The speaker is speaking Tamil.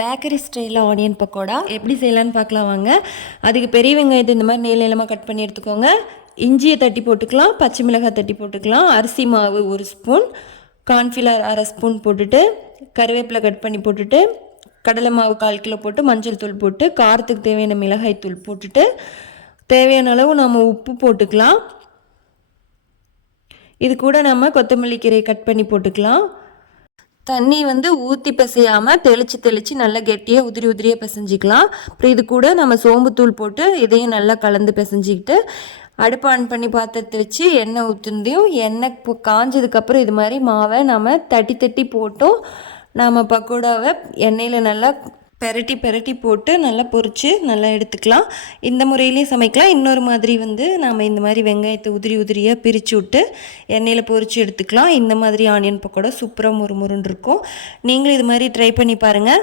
பேக்கரி ஸ்டைலில் ஆனியன் பக்கோடா எப்படி செய்யலான்னு பார்க்கலாம் வாங்க. அதுக்கு பெரிய வெங்காயத்தை இந்த மாதிரி நீளமாக கட் பண்ணி எடுத்துக்கோங்க. இஞ்சியை தட்டி போட்டுக்கலாம், பச்சை மிளகாய் தட்டி போட்டுக்கலாம், அரிசி மாவு 1 ஸ்பூன், கார்ன்ஃப்ளவர் 1/2 ஸ்பூன் போட்டுட்டு, கருவேப்பிலை கட் பண்ணி போட்டுட்டு, கடலை மாவு 1/4 கிலோ போட்டு, மஞ்சள் தூள் போட்டு, காரத்துக்கு தேவையான மிளகாய் தூள் போட்டுட்டு, தேவையான அளவு நம்ம உப்பு போட்டுக்கலாம். இது கூட நம்ம கொத்தமல்லி கீரை கட் பண்ணி போட்டுக்கலாம். தண்ணி ஊற்றி பிசையாமல் தெளித்து நல்லா கெட்டியாக உதிரியாக பிசைஞ்சிக்கலாம். அப்புறம் இது கூட நம்ம சோம்புத்தூள் போட்டு இதையும் நல்லா கலந்து பிசைஞ்சிக்கிட்டு அடுப்பு ஆன் பண்ணி பாத்திரத்தை வச்சு எண்ணெய் ஊற்றுந்தையும் எண்ணெய் காஞ்சதுக்கப்புறம் இது மாதிரி மாவை நம்ம தட்டி போட்டோம் நம்ம பக்கோடாவை எண்ணெயில் நல்லா பெரட்டி போட்டு நல்லா பொரித்து நல்லா எடுத்துக்கலாம். இந்த முறையிலையும் சமைக்கலாம். இன்னொரு மாதிரி நாம் இந்த மாதிரி வெங்காயத்தை உதிரியாக பிரித்து விட்டு எண்ணெயில் பொரித்து எடுத்துக்கலாம். இந்த மாதிரி ஆனியன் பக்கோடா சூப்பராக முறுமுறுன்னு இருக்கும். நீங்களும் இது மாதிரி ட்ரை பண்ணி பாருங்கள்.